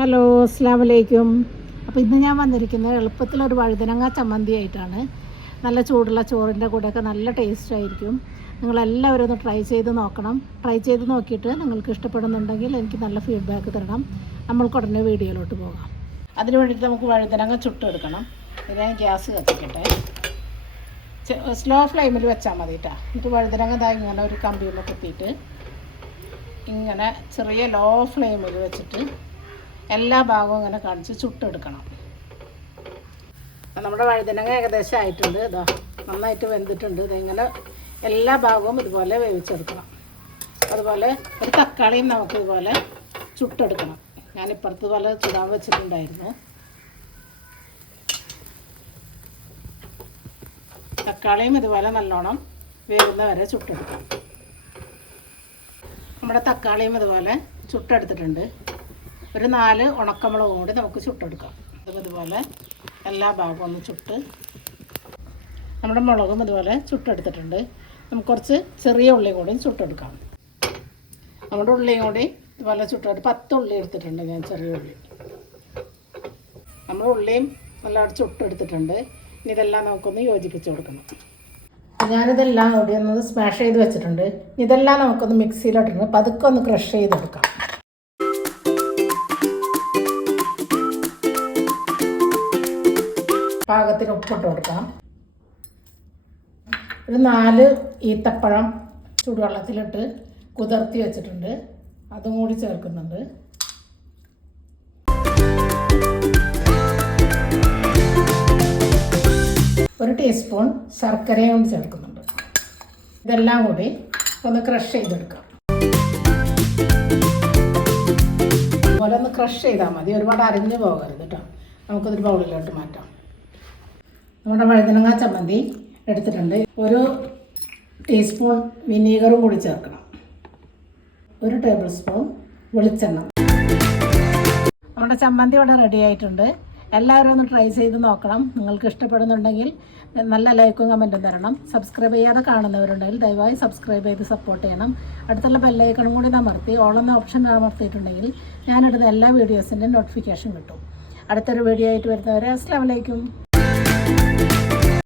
Hello അസ്സാം വലൈക്കും അപ്പോൾ ഇന്ന് ഞാൻ വന്നിരിക്കുന്നത് എളുപ്പത്തിലൊരു വഴുതനങ്ങ ചമ്മന്തി ആയിട്ടാണ്. നല്ല ചൂടുള്ള ചോറിന്റെ കൂടെയൊക്കെ നല്ല ടേസ്റ്റ് ആയിരിക്കും. നിങ്ങളെല്ലാവരും ഒന്ന് ട്രൈ ചെയ്ത് നോക്കണം. ട്രൈ ചെയ്ത് നോക്കിയിട്ട് നിങ്ങൾക്ക് ഇഷ്ടപ്പെടുന്നുണ്ടെങ്കിൽ എനിക്ക് നല്ല ഫീഡ്ബാക്ക് തരണം. നമ്മൾക്ക് ഉടനെ വീഡിയോയിലോട്ട് പോകാം. അതിന് വേണ്ടിയിട്ട് നമുക്ക് വഴുതനങ്ങ ചുട്ടെടുക്കണം ഇതിനെ ഗ്യാസ് കത്തിക്കട്ടെ. സ്ലോ ഫ്ലെയിമിൽ വെച്ചാൽ മതി കേട്ടോ എന്നിട്ട് വഴുതനങ്ങ ഇതാ ഇങ്ങനെ ഒരു കമ്പിയുമ്പോൾ കുത്തിയിട്ട് ഇങ്ങനെ ചെറിയ ലോ ഫ്ലെയിമിൽ വെച്ചിട്ട് എല്ലാ ഭാഗവും ഇങ്ങനെ കാണിച്ച് ചുട്ടെടുക്കണം. നമ്മുടെ വഴുതനങ്ങ ഏകദേശം ആയിട്ടുണ്ട്. ഇതാ നന്നായിട്ട് വെന്തിട്ടുണ്ട്. ഇതിങ്ങനെ എല്ലാ ഭാഗവും ഇതുപോലെ വേവിച്ചെടുക്കണം. അതുപോലെ ഒരു തക്കാളിയും നമുക്ക് ഇതുപോലെ ചുട്ടെടുക്കണം. ഞാൻ ഇപ്പുറത്ത് പോലെ ചുടാൻ വെച്ചിട്ടുണ്ടായിരുന്നു. തക്കാളിയും ഇതുപോലെ നല്ലോണം വേവുന്ന വരെ ചുട്ടെടുക്കണം നമ്മുടെ തക്കാളിയും ഇതുപോലെ ചുട്ടെടുത്തിട്ടുണ്ട്. ഒരു നാല് ഉണക്കമുളകും കൂടി നമുക്ക് ചുട്ടെടുക്കാം. അതുപോലെ എല്ലാ ഭാഗവും ഒന്ന് ചുട്ട് നമ്മുടെ മുളകും ഇതുപോലെ ചുട്ടെടുത്തിട്ടുണ്ട്. നമുക്ക് കുറച്ച് ചെറിയ ഉള്ളിയും കൂടി ചുട്ടെടുക്കാം. നമ്മുടെ ഉള്ളിയും കൂടി ഇതുപോലെ ചുട്ടെടുത്ത് പത്ത് ഉള്ളി എടുത്തിട്ടുണ്ട് ഞാൻ ചെറിയ ഉള്ളി. നമ്മൾ ഉള്ളിയും നല്ലതായിട്ട് ചുട്ടെടുത്തിട്ടുണ്ട്. ഇനി ഇതെല്ലാം നമുക്കൊന്ന് യോജിപ്പിച്ച് കൊടുക്കണം. ഞാനിതെല്ലാം കൂടി ഒന്ന് സ്മാഷ് ചെയ്ത് വെച്ചിട്ടുണ്ട്. ഇതെല്ലാം നമുക്കൊന്ന് മിക്സിയിലോട്ടിട്ട് പതുക്കെ ഒന്ന് ക്രഷ് ചെയ്തെടുക്കാം. പാകത്തിന് ഉപ്പിട്ട് കൊടുക്കാം ഒരു നാല് ഈത്തപ്പഴം ചൂടുവെള്ളത്തിലിട്ട് കുതിർത്തി വെച്ചിട്ടുണ്ട്. അതും കൂടി ചേർക്കുന്നുണ്ട്. ഒരു ടീസ്പൂൺ ശർക്കരയും കൊണ്ട് ചേർക്കുന്നുണ്ട്. ഇതെല്ലാം കൂടി ഒന്ന് ക്രഷ് ചെയ്തെടുക്കാം. അതുപോലെ ഒന്ന് ക്രഷ് ചെയ്താൽ മതി. ഒരുപാട് അരിഞ്ഞു പോകരുത് കേട്ടോ. നമുക്കതൊരു ബൗളിലോട്ട് മാറ്റാം. നമ്മുടെ വഴുതനങ്ങ ചമ്മന്തി എടുത്തിട്ടുണ്ട്. ഒരു ടീസ്പൂൺ വിനീഗറും കൂടി ചേർക്കണം. ഒരു ടേബിൾ സ്പൂൺ വെളിച്ചെണ്ണ. നമ്മുടെ ചമ്മന്തി ഇവിടെ റെഡി ആയിട്ടുണ്ട്. എല്ലാവരും ഒന്ന് ട്രൈ ചെയ്ത് നോക്കണം. നിങ്ങൾക്ക് ഇഷ്ടപ്പെടുന്നുണ്ടെങ്കിൽ നല്ല ലൈക്കും കമന്റും തരണം. സബ്സ്ക്രൈബ് ചെയ്യാതെ കാണുന്നവരുണ്ടെങ്കിൽ ദയവായി സബ്സ്ക്രൈബ് ചെയ്ത് സപ്പോർട്ട് ചെയ്യണം. അടുത്തുള്ള ബെല്ലൈക്കണും കൂടി നമർത്തി ഓളെന്ന ഓപ്ഷൻ അമർത്തിയിട്ടുണ്ടെങ്കിൽ ഞാനിടുന്ന എല്ലാ വീഡിയോസിന്റെയും നോട്ടിഫിക്കേഷൻ കിട്ടും. അടുത്തൊരു വീഡിയോ ആയിട്ട് വരുന്നവരെ അസ്സാം വലൈക്കും